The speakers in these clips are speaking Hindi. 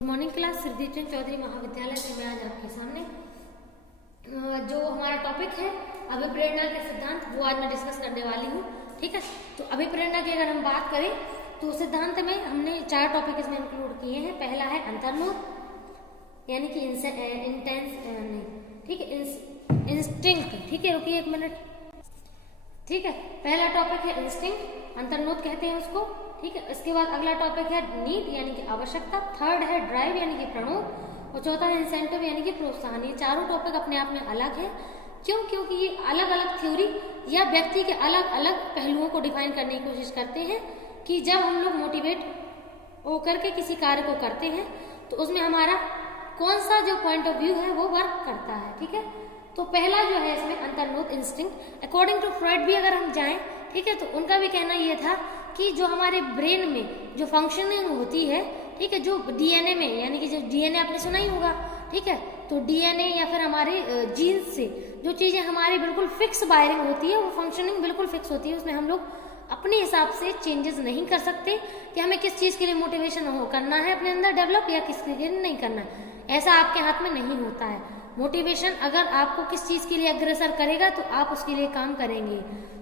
मॉर्निंग क्लास श्रीदीप चंद चौधरी महाविद्यालय से मैं आज आपके सामने जो हमारा टॉपिक है अभिप्रेरणा के सिद्धांत वो आज मैं डिस्कस करने वाली हूँ। ठीक है, तो अभिप्रेरणा की अगर हम बात करें तो सिद्धांत में हमने 4 टॉपिक इसमें इंक्लूड किए हैं। पहला है अंतर्मुख यानी कि इंस्टिंक्ट। ठीक है, रुकिए 1 मिनट। ठीक है, पहला टॉपिक है इंस्टिंक्ट, अंतर्मुख कहते हैं उसको। ठीक है, इसके बाद अगला टॉपिक है नीड यानी कि आवश्यकता, थर्ड है ड्राइव यानी कि प्रणोद और चौथा है इंसेंटिव यानी कि प्रोत्साहन। ये चारों टॉपिक अपने आप में अलग है। क्यों? क्योंकि ये अलग अलग थ्योरी या व्यक्ति के अलग अलग पहलुओं को डिफाइन करने की कोशिश करते हैं कि जब हम लोग मोटिवेट होकर के किसी कार्य को करते हैं तो उसमें हमारा कौन सा जो पॉइंट ऑफ व्यू है वो वर्क करता है। ठीक है, तो पहला जो है इसमें अंतर्मुख इंस्टिंक्ट, अकॉर्डिंग टू फ्रॉइड भी अगर हम जाएं, ठीक है, तो उनका भी कहना यह था कि जो हमारे ब्रेन में जो फंक्शनिंग होती है, ठीक है, जो डीएनए में यानी कि जो डीएनए आपने सुना ही होगा, ठीक है, तो डीएनए या फिर हमारे जीन्स से जो चीजें हमारी बिल्कुल फिक्स वायरिंग होती है वो फंक्शनिंग बिल्कुल फिक्स होती है। उसमें हम लोग अपने हिसाब से चेंजेस नहीं कर सकते कि हमें किस चीज के लिए मोटिवेशन हो करना है अपने अंदर डेवलप या किस के लिए नहीं करना है। ऐसा आपके हाथ में नहीं होता है। मोटिवेशन अगर आपको किस चीज के लिए अग्रसर करेगा तो आप उसके लिए काम करेंगे।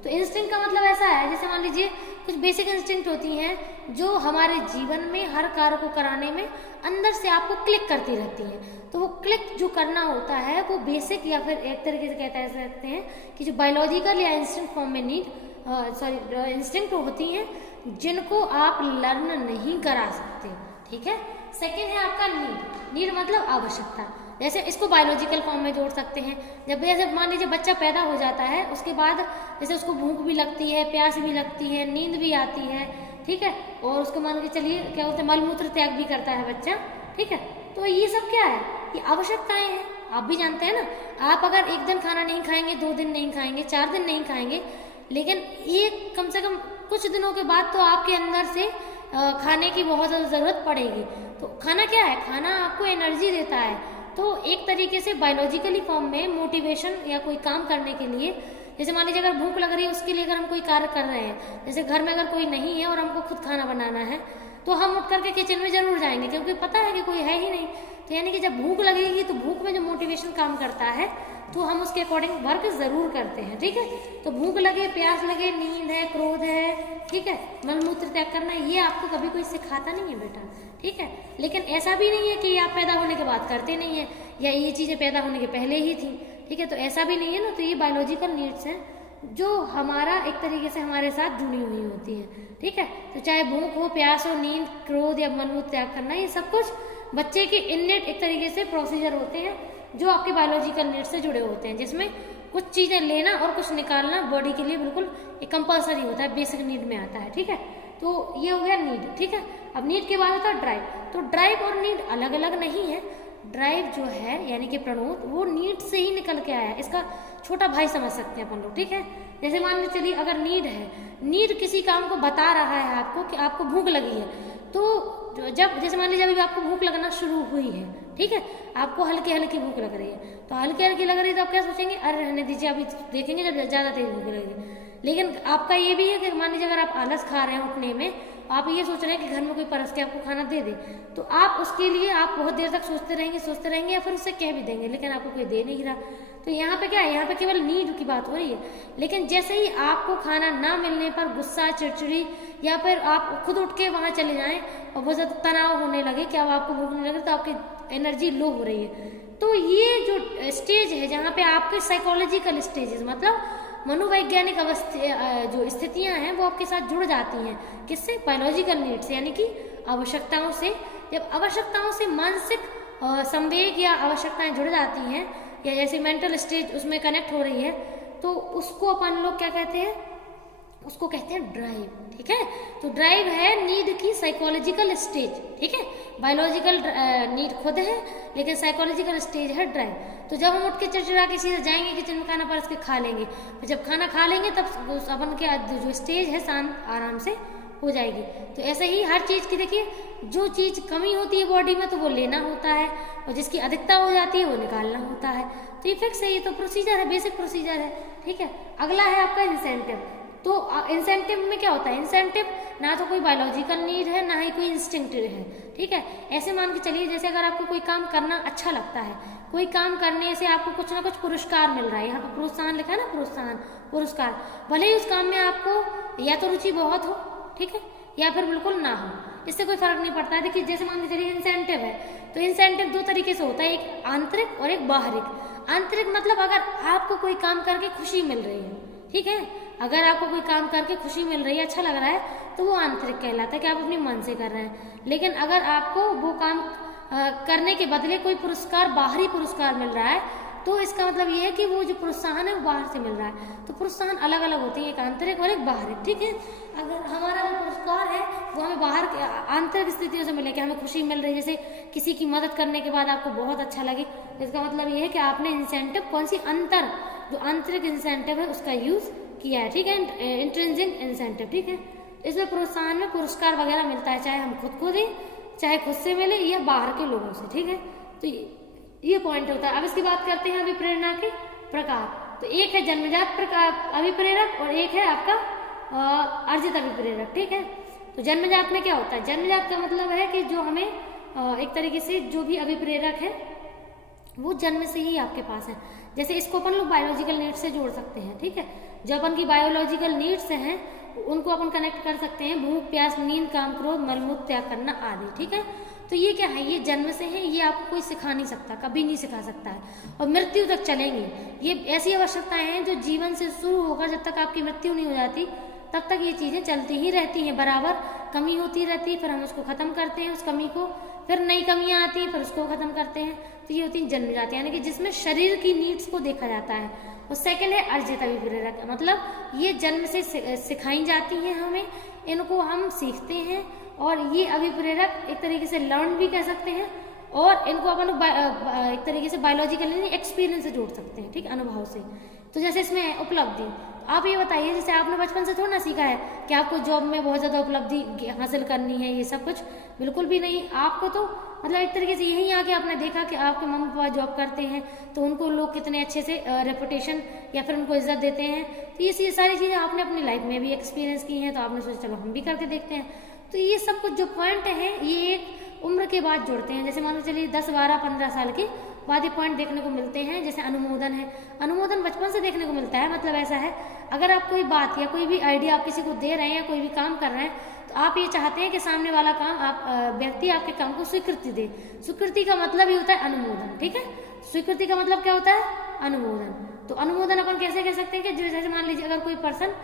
तो इंस्टिंक्ट का मतलब ऐसा है, जैसे मान लीजिए कुछ बेसिक इंस्टिंक्ट होती हैं जो हमारे जीवन में हर कार्य को कराने में अंदर से आपको क्लिक करती रहती हैं। तो वो क्लिक जो करना होता है वो बेसिक या फिर एक तरीके से कह सकते हैं कि जो बायोलॉजिकल या इंस्टिंक्ट फॉर्म में इंस्टिंक्ट होती हैं जिनको आप लर्न नहीं करा सकते। ठीक है, सेकेंड है आपका नीड मतलब आवश्यकता। जैसे इसको बायोलॉजिकल फॉर्म में जोड़ सकते हैं। जब जैसे मान लीजिए बच्चा पैदा हो जाता है, उसके बाद जैसे उसको भूख भी लगती है, प्यास भी लगती है, नींद भी आती है, ठीक है, और उसको मान के चलिए क्या बोलते हैं मलमूत्र त्याग भी करता है बच्चा। ठीक है, तो ये सब क्या है, ये आवश्यकताएं हैं। आप भी जानते हैं ना, आप अगर 1 दिन खाना नहीं खाएंगे, 2 दिन नहीं खाएंगे, 4 दिन नहीं खाएंगे, लेकिन एक कम से कम कुछ दिनों के बाद तो आपके अंदर से खाने की बहुत ज्यादा जरूरत पड़ेगी। तो खाना क्या है, खाना आपको एनर्जी देता है। तो एक तरीके से बायोलॉजिकली फॉर्म में मोटिवेशन या कोई काम करने के लिए, जैसे मान लीजिए अगर भूख लग रही है उसके लिए अगर हम कोई कार्य कर रहे हैं, जैसे घर में अगर कोई नहीं है और हमको खुद खाना बनाना है तो हम उठ करके किचन में जरूर जाएंगे क्योंकि पता है कि कोई है ही नहीं। तो यानी कि जब भूख लगेगी तो भूख में जो मोटिवेशन काम करता है तो हम उसके अकॉर्डिंग वर्क जरूर करते हैं। ठीक है, तो भूख लगे, प्यास लगे, नींद है, क्रोध है, ठीक है, मलमूत्र त्याग करना, ये आपको कभी कोई सिखाता नहीं है बेटा। ठीक है, लेकिन ऐसा भी नहीं है कि आप पैदा होने के बाद करते नहीं है या ये चीजें पैदा होने के पहले ही थी। ठीक है, तो ऐसा भी नहीं है ना। तो ये बायोलॉजिकल नीड्स हैं जो हमारा एक तरीके से हमारे साथ जुड़ी हुई होती है। ठीक है, तो चाहे भूख हो, प्यास हो, नींद, क्रोध या मनमूत्र त्याग करना, ये सब कुछ बच्चे के इननेट एक तरीके से प्रोसीजर होते हैं जो आपके बायोलॉजिकल नीड से जुड़े होते हैं, जिसमें कुछ चीजें लेना और कुछ निकालना बॉडी के लिए बिल्कुल एक कंपल्सरी होता है, बेसिक नीड में आता है। ठीक है, तो ये हो गया नीड। ठीक है, अब नीड के बाद होता है ड्राइव। तो ड्राइव और नीड अलग अलग नहीं है। ड्राइव जो है यानी कि प्रणोद वो नीड से ही निकल के आया है, इसका छोटा भाई समझ सकते हैं अपन लोग। ठीक है, जैसे मान लीजिए चलिए अगर नीड है, नीड किसी काम को बता रहा है आपको कि आपको भूख लगी है, तो जब जैसे मान लीजिए अभी आपको भूख लगना शुरू हुई है, ठीक है, आपको हल्की हल्की भूख लग रही है, तो हल्की हल्की लग रही है तो आप क्या सोचेंगे, अरे रहने दीजिए, अभी देखेंगे जब ज्यादा तेज भूख लगेगी। लेकिन आपका ये भी है कि मान लीजिए अगर आप आलस खा रहे हैं उठने में, आप ये सोच रहे हैं कि घर में कोई परस के आपको खाना दे दे, तो आप उसके लिए आप बहुत देर तक सोचते रहेंगे या फिर उससे कह भी देंगे, लेकिन आपको कोई दे नहीं रहा। तो यहाँ पे क्या है, यहाँ पे केवल नीड की बात हो रही है। लेकिन जैसे ही आपको खाना ना मिलने पर गुस्सा, चिड़चिड़ी या फिर आप खुद उठ के वहां चले जाएं और बहुत ज्यादा तनाव होने लगे कि अब आपको भूख नहीं लग रही, तो आपकी एनर्जी लो हो रही है, तो ये जो स्टेज है जहाँ पे आपके साइकोलॉजिकल स्टेजेस मतलब मनोवैज्ञानिक जो स्थितियां हैं वो आपके साथ जुड़ जाती हैं, किससे, बायोलॉजिकल नीड्स यानी कि आवश्यकताओं से। जब आवश्यकताओं से मानसिक संवेग या आवश्यकताएं जुड़ जाती हैं या जैसे मेंटल स्टेज उसमें कनेक्ट हो रही है, तो उसको अपन लोग क्या कहते हैं, उसको कहते हैं ड्राइव। ठीक है, तो ड्राइव है नीड की साइकोलॉजिकल स्टेज। ठीक है, बायोलॉजिकल नीड खुद है लेकिन साइकोलॉजिकल स्टेज है ड्राइव। तो जब हम उठ के चिड़चिड़ा के सीधे जाएंगे किचन में खाना परस के खा लेंगे, तो जब खाना खा लेंगे तब अपन के जो स्टेज है शांत आराम से हो जाएगी। तो ऐसे ही हर चीज की देखिए, जो चीज कमी होती है बॉडी में तो वो लेना होता है और जिसकी अधिकता हो जाती है वो निकालना होता है। तो ये फिक्स है, ये तो प्रोसीजर है, बेसिक प्रोसीजर है। ठीक है, अगला है आपका इंसेंटिव। तो इंसेंटिव में क्या होता है, इंसेंटिव ना तो कोई बायोलॉजिकल नीड है, ना ही कोई इंस्टिंक्टिव है, ठीक है। ऐसे मान के चलिए जैसे अगर आपको कोई काम करना अच्छा लगता है, कोई काम करने से आपको कुछ ना कुछ पुरस्कार मिल रहा है, यहाँ पर प्रोत्साहन लिखा है ना, प्रोत्साहन पुरस्कार, भले ही उस काम में आपको या तो रुचि बहुत हो, ठीक है, या फिर बिल्कुल ना हो, इससे कोई फर्क नहीं पड़ता है। देखिए जैसे मान लीजिए चलिए इंसेंटिव है, तो इंसेंटिव दो तरीके से होता है, एक आंतरिक और एक बाहरिक। आंतरिक मतलब अगर आपको कोई काम करके खुशी मिल रही है, ठीक है, अगर आपको कोई काम करके खुशी मिल रही है, अच्छा लग रहा है, तो वो आंतरिक कहलाता है कि आप अपने मन से कर रहे हैं। लेकिन अगर आपको वो काम करने के बदले कोई पुरस्कार, बाहरी पुरस्कार मिल रहा है, तो इसका मतलब ये है कि वो जो प्रोत्साहन है वो बाहर से मिल रहा है। तो प्रोत्साहन अलग अलग होते हैं, एक आंतरिक और एक बाहरिक, ठीक है। अगर हमारा जो पुरस्कार है वो हमें बाहर आंतरिक स्थितियों से मिले, कि हमें खुशी मिल रही है, जैसे किसी की मदद करने के बाद आपको बहुत अच्छा लगे, इसका मतलब ये है कि आपने इंसेंटिव कौन सी जो आंतरिक इंसेंटिव है उसका यूज किया है, ठीक है, इंट्रिंसिक इंसेंटिव, ठीक है। इसमें प्रोत्साहन में पुरस्कार वगैरह मिलता है, चाहे हम खुद को दें, चाहे खुद से मिले या बाहर के लोगों से, ठीक है। तो ये पॉइंट होता है। अब इसकी बात करते हैं अभिप्रेरणा के प्रकार। तो एक है जन्मजात प्रकार अभिप्रेरक और एक है आपका अर्जित अभिप्रेरक, ठीक है। तो जन्मजात में क्या होता है, जन्मजात का मतलब है कि जो हमें एक तरीके से जो भी अभिप्रेरक है वो जन्म से ही आपके पास है। जैसे इसको अपन लोग बायोलॉजिकल नीड्स से जोड़ सकते हैं, ठीक है। जो अपन की बायोलॉजिकल नीड्स हैं उनको अपन कनेक्ट कर सकते हैं, भूख, प्यास, नींद, काम, क्रोध, मलमूत्र त्याग करना आदि, ठीक है। तो ये क्या है, ये जन्म से है, ये आपको कोई सिखा नहीं सकता, कभी नहीं सिखा सकता है, और मृत्यु तक चलेंगी। ये ऐसी आवश्यकताएं हैं जो जीवन से शुरू होकर जब तक आपकी मृत्यु नहीं हो जाती तब तक ये चीजें चलती ही रहती हैं, बराबर कमी होती रहती है, फिर हम उसको खत्म करते हैं उस कमी को, फिर नई कमियां आती हैं, फिर उसको खत्म करते हैं। तो ये होती है जन्मजात, यानी कि जिसमें शरीर की नीड्स को देखा जाता है। और सेकंड है अर्जित अभिप्रेरक, मतलब ये जन्म से सिखाई जाती हैं हमें, इनको हम सीखते हैं, और ये अभिप्रेरक एक तरीके से लर्न भी कह सकते हैं, और इनको अपन एक तरीके से बायोलॉजिकली एक्सपीरियंस से जोड़ सकते हैं, ठीक, अनुभव से। तो जैसे इसमें उपलब्धि, आप ये बताइए, जैसे आपने बचपन से थोड़ा ना सीखा है कि आपको जॉब में बहुत ज़्यादा उपलब्धि हासिल करनी है, ये सब कुछ बिल्कुल भी नहीं। आपको तो मतलब एक तरीके से यहीं आके आपने देखा कि आपके मम्मी पापा जॉब करते हैं, तो उनको लोग कितने अच्छे से रेपुटेशन या फिर उनको इज्जत देते हैं। तो ये सारी चीज़ें आपने अपनी लाइफ में भी एक्सपीरियंस की हैं, तो आपने सोचा चलो हम भी करके देखते हैं। तो ये सब कुछ जो पॉइंट हैं ये एक उम्र के बाद जुड़ते हैं। जैसे मान लो चलिए 10, 12, 15 साल के बाद ये पॉइंट देखने को मिलते हैं। जैसे अनुमोदन है, अनुमोदन बचपन से देखने को मिलता है। मतलब ऐसा है, अगर आप कोई बात या कोई भी आइडिया आप किसी को दे रहे हैं या कोई भी काम कर रहे हैं, तो आप ये चाहते हैं कि सामने वाला काम व्यक्ति आपके काम को स्वीकृति दे। स्वीकृति का मतलब ही होता है अनुमोदन, ठीक है। स्वीकृति का मतलब क्या होता है, अनुमोदन। तो अनुमोदन अपन कैसे कह सकते हैं कि जैसे मान लीजिए अगर कोई पर्सन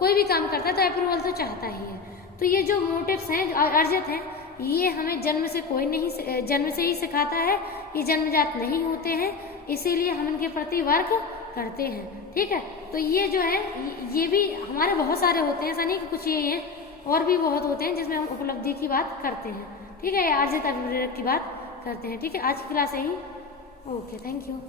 कोई भी काम करता है तो अप्रूवल तो चाहता ही है। तो ये जो मोटिव्स हैं, जो अर्जित हैं, ये हमें जन्म से ही सिखाता है, ये जन्मजात नहीं होते हैं, इसीलिए हम इनके प्रति वर्क करते हैं, ठीक है। तो ये जो है ये भी हमारे बहुत सारे होते हैं, ऐसा नहीं कि कुछ ये हैं, और भी बहुत होते हैं जिसमें हम उपलब्धि की बात करते हैं, ठीक है, या अर्जित अभिप्रेरक की बात करते हैं, ठीक है। आज की क्लास यही, ओके, थैंक यू।